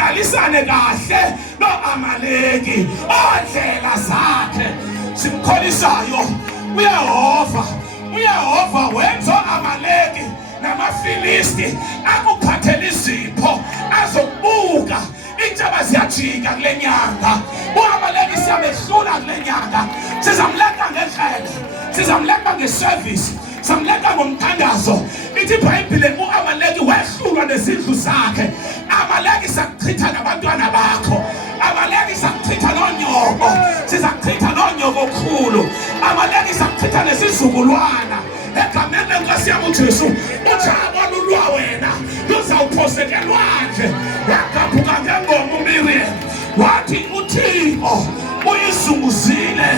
sihlalisane kahle no-Amaleki ondlela zakhe simkholisayo. Uyehova wenza u-Amaleki namafilisti akuphathela izipho azokubuka intaba ziyajika kule nyanga. U-Amaleki siyamehlula kule nyanga. Sizamleqa ngendlela, sizamleqa ngeservice, samleqa ngomthandazo. Ithi iBhayibhile u-Amaleki wehlulwa nezindlu zakhe. Amaleki sakuchitha nabantwana bakho. Amaleki sakuchitha nonyoko, sizakuchitha nonyoko khulu. Amaleki sakuchitha nesizukulwana. Egameni lenkosi yami uJesu, ujabo lulwa wena luzawuphosekelwa nje. Wagaphuka ngengoma uMiriam wathi uThixo uyizunguzile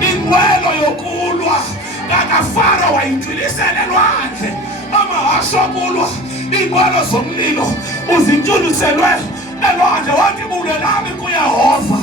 inqwelo yokulwa kaFaro, wayintwilisela elwandle amahashe okulwa inqwelo zomlilo uzintshuluselwe elwandle. Wathi bulelani kuYehova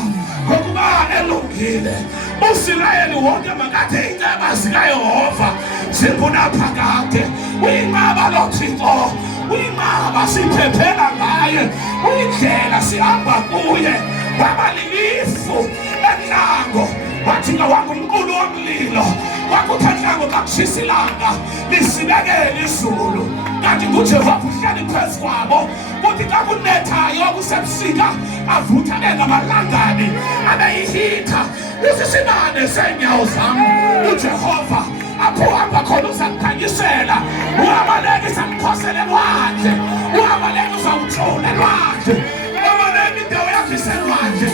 ngokuba elungile. U-Israyeli wonke makathe inceba zikaYehova zikunaphakade. Uyinqaba lo Thixo, uyinqaba siphephela ngaye, uyindlela sihamba kuye. Waba lilifu enhlango, wathi ngawangunkulu womlilo. Wakutha nhlango kakushisa ilanga lisibekele izulu, kanti nguJehova uhleli phezu kwabo. Kuthi xa kunethayo kusebusika avutha bengamalangani abeyihitha. Usisinane seenyawo zam uJehova apho uhamba khona uzakukhanyisela. U-Amaleki samkhosela elwandle, u-Amaleki uzawutshula elwandle. U-Amaleki indawo yakhe iselwandle.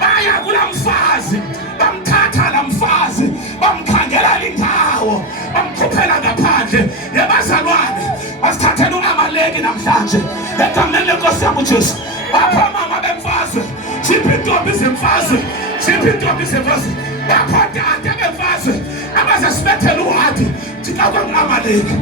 Baya kulaa mfazi, bamthatha laa mfazi, bamkhangelela indawo, bamkhuphela ngaphandle. Yebazalwane, basithathela u-Amaleki namhlanje egameni lenkosi yami uJesu. Bapha mama bemfazwe, siphi intombi zemfazwe, siphi intombi zemfazwe, bapha tata bemfazwe abazasibethela uhadi thina kwangu-Amaleki.